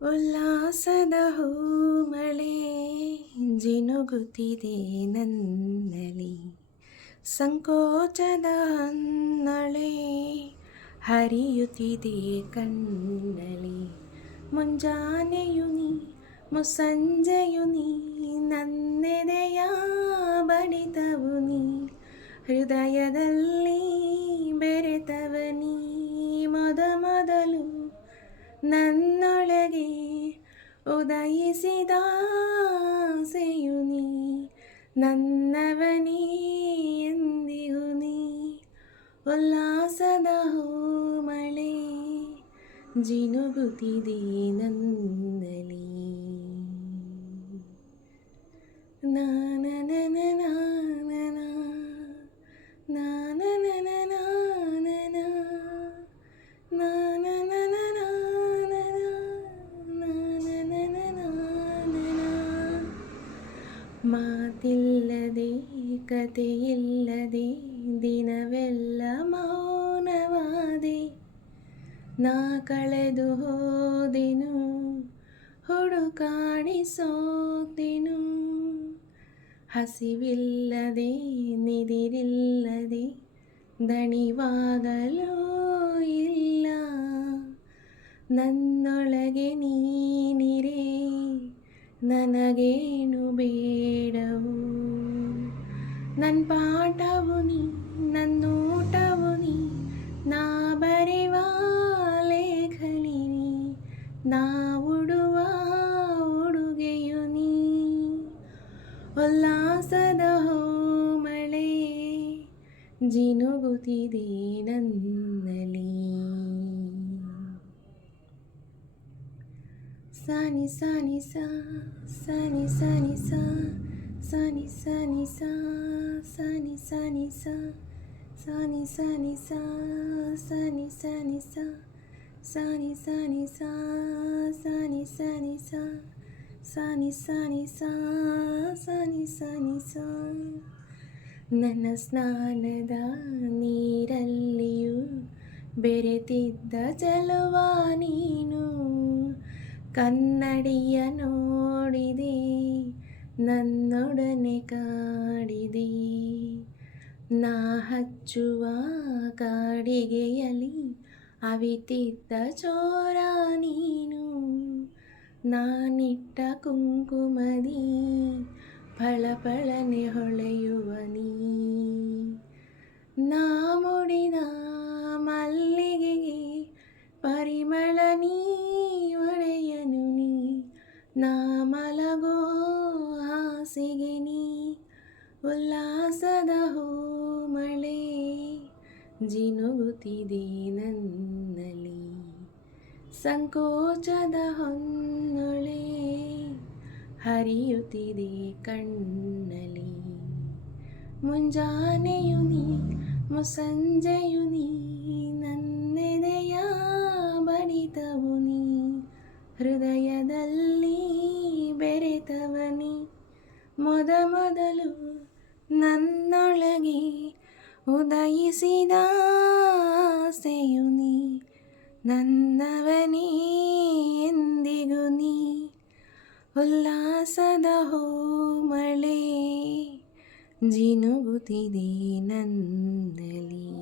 ಉಲ್ಲಾಸದ ಹೂಮಳೆ ಜಿನುಗುತ್ತಿದೆ ನನ್ನಲ್ಲಿ, ಸಂಕೋಚದ ಹೊನ್ನೊಳೆ ಹರಿಯುತ್ತಿದೆ ಕಣ್ಣಲ್ಲಿ. ಮುಂಜಾನೆಯು ನೀ ಮುಸ್ಸಂಜೆಯು ನೀ, ನನ್ನೆದೆಯ ಬಡಿತವು ನೀ, ಹೃದಯದಲ್ಲಿ ಬೆರೆತವನಿ. ಮೊದಲು ನನ್ನೊಳಗೆ ಉದಯಿಸಿದ ಆಸೆಯು ನೀ, ನನ್ನವನೇ ಎಂದಿಗೂ ನೀ. ಉಲ್ಲಾಸದ ಹೂಮಳೆ ಜಿನುಗುತ್ತಿದೆ ನನ್ನಲ್ಲಿ. ಮಾತಿಲ್ಲದೆ ಕಥೆಯಿಲ್ಲದೆ ದಿನವೆಲ್ಲ ಮೌನವಾದೆ, ನಾ ಕಳೆದು ಹೋದೆನು ಹುಡುಕಾಡಿ ಸೋತೆನು. ಹಸಿವಿಲ್ಲದೆ ನಿದಿರಿಲ್ಲದೆ ದಣಿವಾಗಲೂ ಇಲ್ಲ, ನನ್ನೊಳಗೆ ನೀನಿರೆ ನನಗೇನು ಬೇಡವು. ನನ್ನ ಪಾಠವು ನೀ, ನನ್ನೂಟವು ನೀ, ನಾ ಬರೆವ ಲೇಖನಿ ನೀ, ನಾ ಉಡುವ ಉಡುಗೆಯು ನೀ. ಉಲ್ಲಾಸದ ಹೂಮಳೆ ಜಿನುಗುತ್ತಿದೆ ನನ್ನಲ್ಲಿ. ಸಾನಿ ಸಾನಿ ಸಾ ಸಾನಿ ಸಾನಿ ಸಾ ಸಾನಿ ಸಾನಿ ಸಾ ಸಾನಿ ಸಾನಿ ಸಾ ಸಾನಿ ಸಾನಿ ಸಾ ಸಾನಿ ಸಾನಿ ಸಾ ಸಾನಿ ಸಾನಿ ಸಾ ಸಾನಿ ಸಾನಿ ಸಾ ಸಾನಿ ಸಾನಿ ಸಾ ಸಾನಿ ಸಾನಿ ಸಾ. ನನ್ನ ಸ್ನಾನದ ನೀರಲ್ಲಿಯೂ ಬೆರೆತಿದ್ದ ಚೆಲುವ ನೀನು, ಕನ್ನಡಿಯ ನೋಡಿದೆ ನನ್ನೊಡನೆ ಕಾಡಿದೆ. ನಾ ಹಚ್ಚುವ ಕಾಡಿಗೆಯಲ್ಲಿ ಅವಿತಿದ್ದ ಚೋರ ನೀನು, ನಾನಿಟ್ಟ ಕುಂಕುಮದಿ ಫಳಫಳನೆ ಹೊಳೆಯುವ ನೀ. ನಾ ಮುಡಿದ ಮಲ್ಲಿಗೆಗೆ ಪರಿಮಳ ನೀ ಒಡೆಯನು ನೀ, ನಾ ಮಲಗೋ ಹಾಸಿಗೆ ನೀ. ಉಲ್ಲಾಸದ ಹೂಮಳೆ ಜಿನುಗುತ್ತಿದೆ ನನ್ನಲ್ಲಿ, ಸಂಕೋಚದ ಹೊನ್ನೊಳೆ ಹರಿಯುತ್ತಿದೆ ಕಣ್ಣಲ್ಲಿ. ಮುಂಜಾನೆಯು ನೀ ಮುಸ್ಸಂಜೆಯು ನೀ, ನನ್ನೆದೆಯ ಬಡಿತವು ನೀ, ಹೃದಯದಲ್ಲಿ ಬೆರೆತವನಿ. ಮೊದಲು ನನ್ನೊಳಗೆ ಉದಯಿಸಿದ ಆಸೆಯು ನೀ, ನನ್ನವನೇ ಎಂದಿಗೂ ನೀ. ಉಲ್ಲಾಸದ ಹೂಮಳೆ ಜಿನುಗುತ್ತಿದೆ ನನ್ನಲ್ಲಿ.